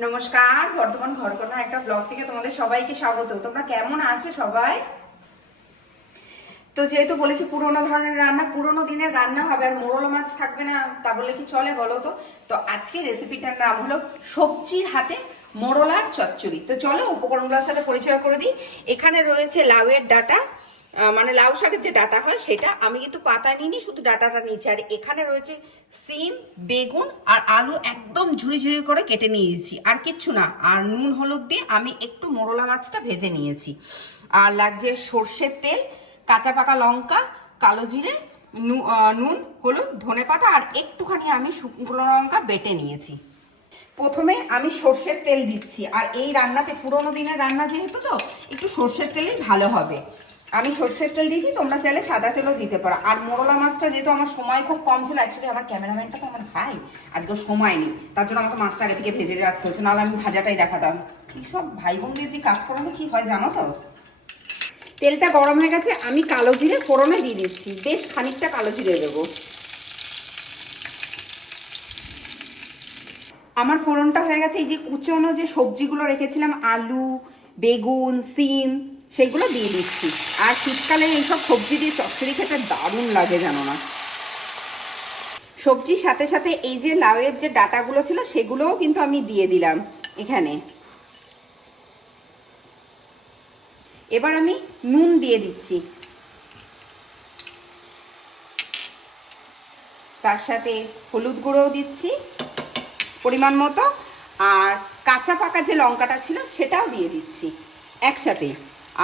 নমস্কার, বর্তমান ঘরকন্যা একটা ব্লগ থেকে তোমাদের সবাইকে স্বাগত। তোমরা কেমন আছো সবাই? তো যেহেতু বলেছি পুরোনো ধরনের রান্না, পুরোনো দিনের রান্না হবে, আর মোরলা মাছ থাকবে না তা বললে কি চলে বলো তো? তো আজকে রেসিপিটার নাম হলো সবজির হাতে মোরলার চচ্চড়ি। তো চলো উপকরণগুলোর সাথে পরিচয় করে দিই। এখানে রয়েছে লাউয়ের ডাঁটা, মানে লাউ শাকের যে ডাঁটা হয় সেটা। আমি কিন্তু পাতা নিইনি, শুধু ডাঁটাটা নিয়েছি। আর এখানে রয়েছে সিম, বেগুন আর আলু একদম ঝুড়ি ঝুড়ি করে কেটে নিয়েছি, আর কিচ্ছু না। আর নুন হলুদ দিয়ে আমি একটু মোরলা মাছটা ভেজে নিয়েছি। আর লাগছে সর্ষের তেল, কাঁচা পাকা লঙ্কা, কালো জিরে, নুন, হলুদ, ধনেপাতা আর একটুখানি আমি শুকনো লঙ্কা বেটে নিয়েছি। প্রথমে আমি সর্ষের তেল দিচ্ছি, আর এই রান্নাতে পুরোনো দিনের রান্না যেহেতু, তো একটু সর্ষের তেলেই ভালো হবে। আমি সর্ষের তেল দিয়েছি, তোমরা চাইলে সাদা তেলও দিতে পারো। আর মোরলা মাছটা যেহেতু আমার সময় খুব কম ছিল, অ্যাকচুয়ালি আমার ক্যামেরাম্যানটা তো আমার ভাই, আজকে সময় নেই, তার জন্য আমাকে মাছটা আগে থেকে ভেজে রাখতে হচ্ছে, নাহলে আমি ভাজাটাই দেখাতাম। এইসব ভাই বোনদের দিয়ে কাজ করানো কি হয় জানো তো? তেলটা গরম হয়ে গেছে, আমি কালো জিরে ফোড়নে দিয়ে দিচ্ছি, বেশ খানিকটা কালো জিরে দেবো। আমার ফোড়নটা হয়ে গেছে। এই যে কুচনো যে সবজিগুলো রেখেছিলাম, আলু, বেগুন, সিম, সেগুলো দিয়ে দিচ্ছি। আর শীতকালে এইসব সবজি দিয়ে চচ্চড়ি খেতে দারুণ লাগে জানো না। সবজির সাথে সাথে এই যে লাউয়ের যে ডাঁটাগুলো ছিল সেগুলোও কিন্তু আমি দিয়ে দিলাম এখানে। এবার আমি নুন দিয়ে দিচ্ছি, তার সাথে হলুদ গুঁড়োও দিচ্ছি পরিমাণ মতো, আর কাঁচা পাকা যে লঙ্কাটা ছিল সেটাও দিয়ে দিচ্ছি একসাথে।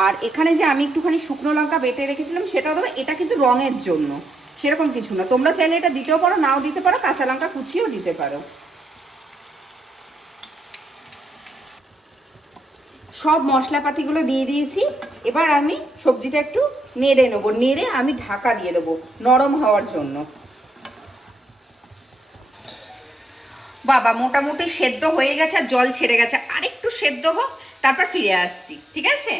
আর এখানে যে আমি একটুখানি শুকনো লঙ্কা বেটে রেখেছিলাম সেটাও দেবো। এটা কিন্তু রঙের জন্য, সেরকম কিছু না, তোমরা চাইলে এটা দিতেও পারো, নাও দিতে পারো, কাঁচা লঙ্কা কুচিও দিতে পারো। সব মশলাপাতিগুলো দিয়ে দিয়েছি। এবার আমি সবজিটা একটু নেড়ে নেবো, নেড়ে আমি ঢাকা দিয়ে দেবো নরম হওয়ার জন্য। বাবা মোটামুটি সেদ্ধ হয়ে গেছে, আর জল ছেড়ে গেছে, আরেকটু সেদ্ধ হোক, তারপর ফিরে আসছি, ঠিক আছে?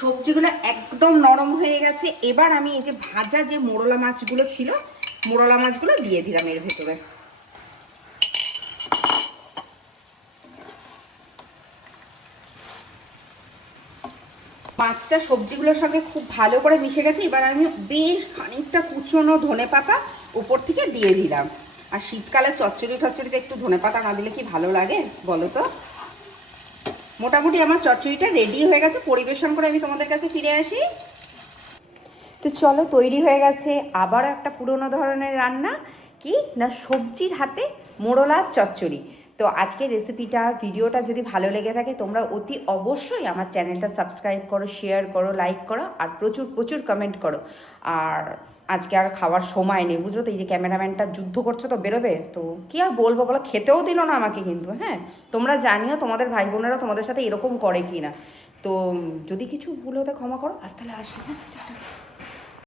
সবজিগুলো একদম নরম হয়ে গেছে। এবার আমি এই যে ভাজা যে মোরলা মাছগুলো ছিল, মোরলা মাছগুলো দিয়ে দিলাম এর ভেতরে। মাছটা সবজিগুলোর সঙ্গে খুব ভালো করে মিশে গেছে। এবার আমি বেশ খানিকটা কুচনো ধনেপাতা উপর থেকে দিয়ে দিলাম। আর শীতকালে চচ্চড়ি টচ্চড়িতে একটু ধনেপাতা না দিলে কি ভালো লাগে বলো তো? মোটামুটি আমার চচ্চড়িটা রেডি হয়ে গেছে, পরিবেশন করে আমি তোমাদের কাছে ফিরে আসি। তো চলো, তৈরি হয়ে গেছে আবারও একটা পুরোনো ধরনের রান্না, কি না সবজির হাতে মোরলার চচ্চড়ি। তো আজকের রেসিপিটা, ভিডিওটা যদি ভালো লেগে থাকে তোমরা অতি অবশ্যই আমার চ্যানেলটা সাবস্ক্রাইব করো, শেয়ার করো, লাইক করো, আর প্রচুর প্রচুর কমেন্ট করো। আর আজকে আর খাওয়ার সময় নেই, বুঝলো তো? এই যে ক্যামেরাম্যানটা যুদ্ধ করছে তো বেরোবে, তো কী আর বলবো বলো, খেতেও দিল না আমাকে কিন্তু। হ্যাঁ, তোমরা জানিও তোমাদের ভাই বোনেরা তোমাদের সাথে এরকম করে কি না। তো যদি কিছু ভুল হতে ক্ষমা করো, আজ তাহলে আসি। হ্যাঁ।